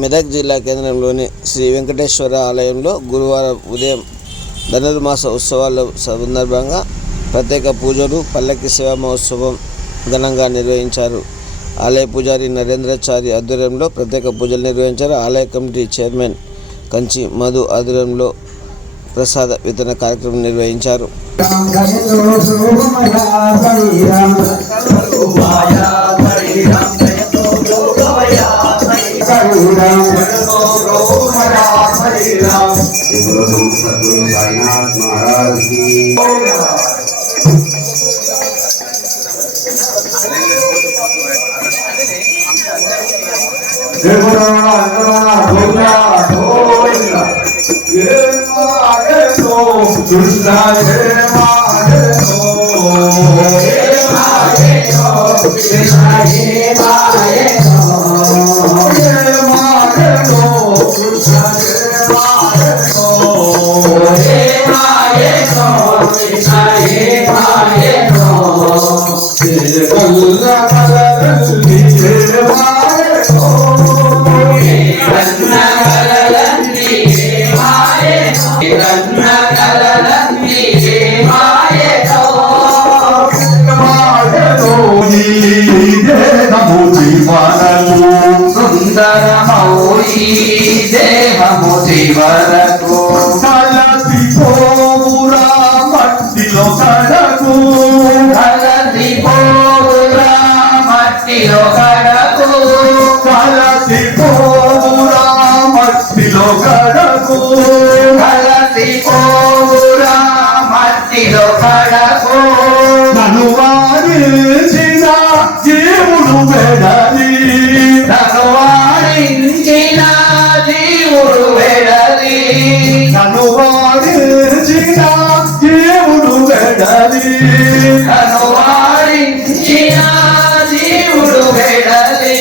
మెదక్ జిల్లా కేంద్రంలోని శ్రీ వెంకటేశ్వర ఆలయంలో గురువారం ఉదయం ధనుర్మాస ఉత్సవాల సందర్భంగా ప్రత్యేక పూజలు, పల్లకి సేవా మహోత్సవం ఘనంగా నిర్వహించారు. ఆలయ పూజారి నరేంద్రచారి ఆధ్వర్యంలో ప్రత్యేక పూజలు నిర్వహించారు. ఆలయ కమిటీ చైర్మన్ కంచి మధు ఆధ్వర్యంలో ప్రసాద వితరణ కార్యక్రమం నిర్వహించారు. సుందరమౌళి దేహము జీవరకు కలసి పోవురా మట్టిలో కడకు, కలసి పోవురా మట్టిలో కడకు, కలసి పోవురా మట్టిలో కడకు, కలసి పోవురా మట్టిలో కడకు. నన్ను వారించిన జీవుడు వెడలి, నన్ను వారించిన జీవుడు వెడలి, నన్ను వారించిన జీవుడు వెడలి, నన్ను వారించిన జీవుడు వెడలి.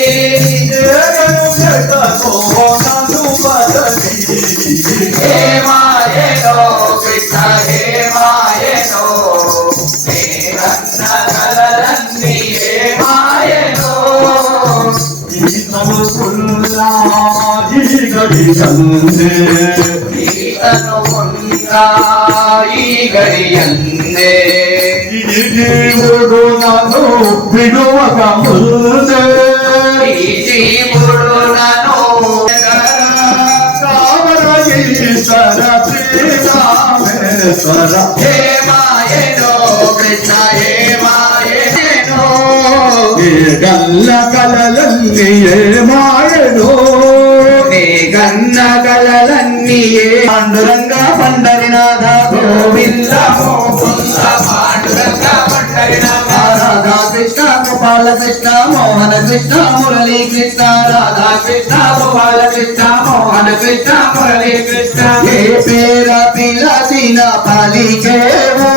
నన్ను బదలి హే మాయనో కృష్ణ హే మాయనో, కలలన్నీ హే మాయనో. ఈతను ఉన్నా ఈ గడి కందే, ఈతను ఉన్నా ఈ గడి అందే, ఈ జీవుడు నన్ను విడువక ముందే, ఈ జీవుడు నన్ను కామరాజేశ్వర శ్రీరామేశ్వర హే మాయనో కృష్ణ హే మాయనో. గల్ల కలలన్నీ ఏ మాయనో, నీ గన్న కలలన్నీ ఏ పాండురంగ పండరినాథ గోవింద మోకుంద పాండురంగ పండరినాథ. రాధా కృష్ణ గోపాల కృష్ణ మోహన కృష్ణ మురళీ కృష్ణ, రాధా కృష్ణ గోపాల కృష్ణ మోహన కృష్ణ మురళీ కృష్ణ. ఏ పేర పిలచిన పలికేవో